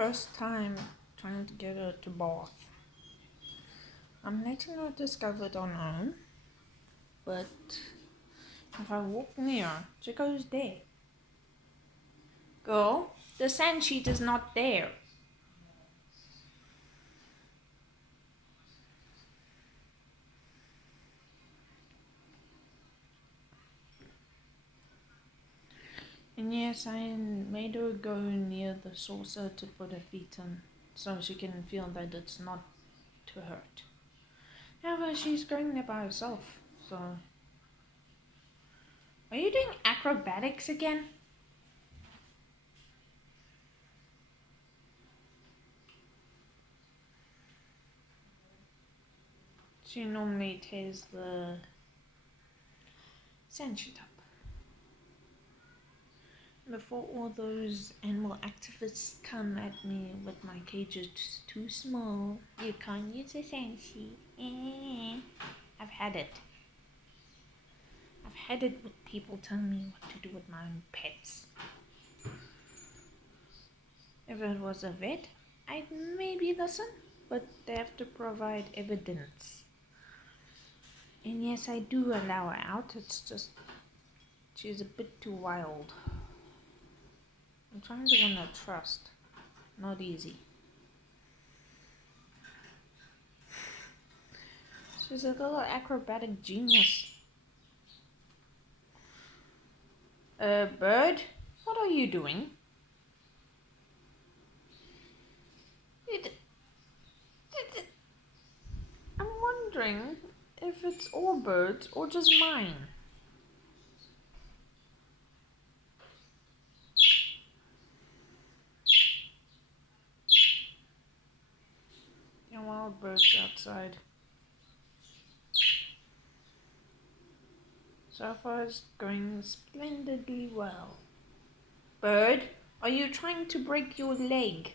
first time trying to get her to bath. I'm letting her discover it on her own, but if I walk near her, she goes there. Girl, the sand sheet is not there. And yes, I made her go near the saucer to put her feet in, so she can feel that it's not to hurt. However, she's going there by herself, so... Are you doing acrobatics again? She normally tears the sand sheet up. Before all those animal activists come at me with my cage is too small, you can't use a sand sheet. I've had it. I've had it with people telling me what to do with my own pets. If it was a vet, I'd maybe listen, but they have to provide evidence. And yes, I do allow her out, it's just she's a bit too wild. I'm trying to win her trust. Not easy. She's a little acrobatic genius. Bird, what are you doing? I'm wondering if it's all birds or just mine. There are wild birds outside. So far it's going splendidly well. Bird, are you trying to break your leg?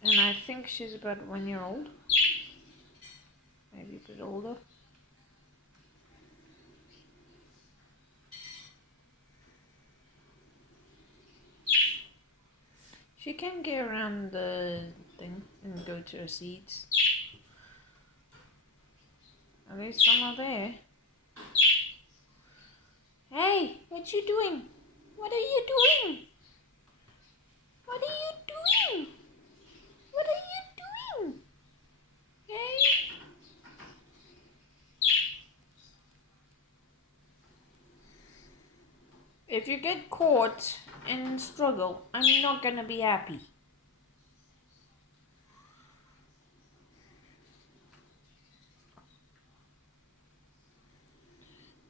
And I think she's about 1 year old. Maybe a bit older. She can get around the thing and go to her seats. At least some are there. Hey, what you doing? What are you doing? What are you doing? What are you doing? Hey? If you get caught and struggle, I'm not gonna be happy.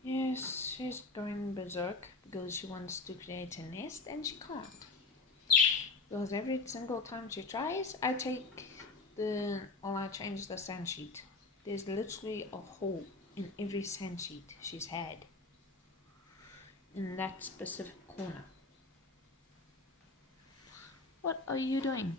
Yes, she's going berserk because she wants to create a nest and she can't. Because every single time she tries, I change the sand sheet. There's literally a hole in every sand sheet she's had. In that specific corner. What are you doing?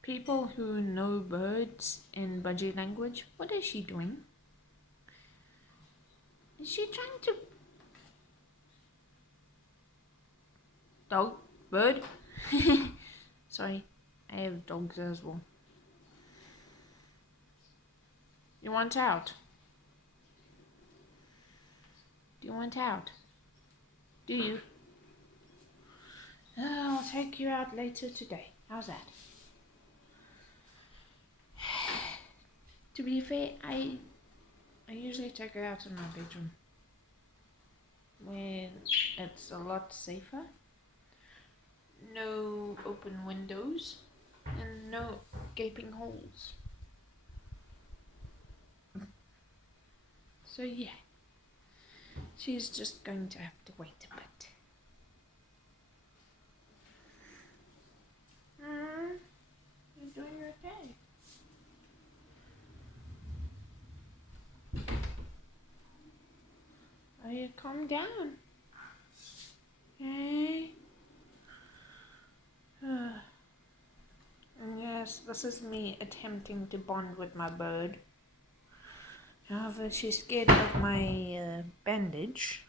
People who know birds in budgie language, what is she doing? Is she trying to... Dog? Bird? Sorry, I have dogs as well. You want out? Do you want out? Do you? I'll take you out later today. How's that? To be fair, I usually take her out in my bedroom, where it's a lot safer. No open windows and no gaping holes. So yeah, she's just going to have to wait a bit. You're doing okay. you calm down? Hey. Yes, this is me attempting to bond with my bird. However, she's scared of my bandage,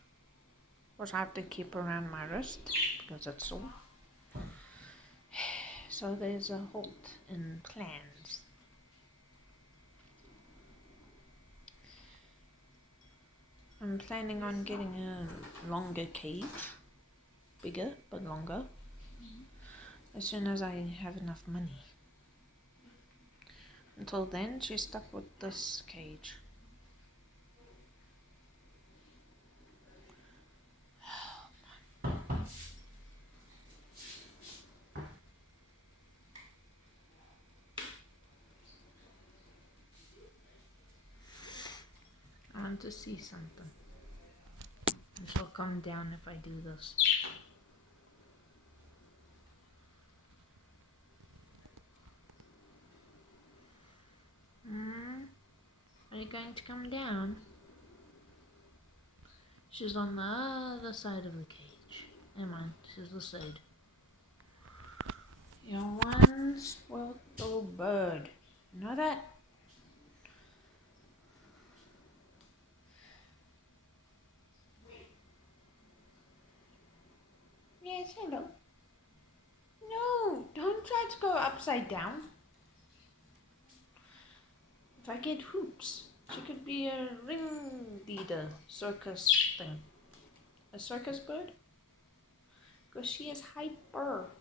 which I have to keep around my wrist because it's sore. So there's a halt in plans. I'm planning on getting a longer cage, bigger but longer, as soon as I have enough money. Until then, she's stuck with this cage. I want to see something. I shall calm down if I do this. Are you going to come down? She's on the other side of the cage. Never mind, she's this side. You're one spoiled little bird. You know that? Yes, hello. No, don't try to go upside down. If I get hoops, she could be a ringleader circus thing. A circus bird? Because she is hyper.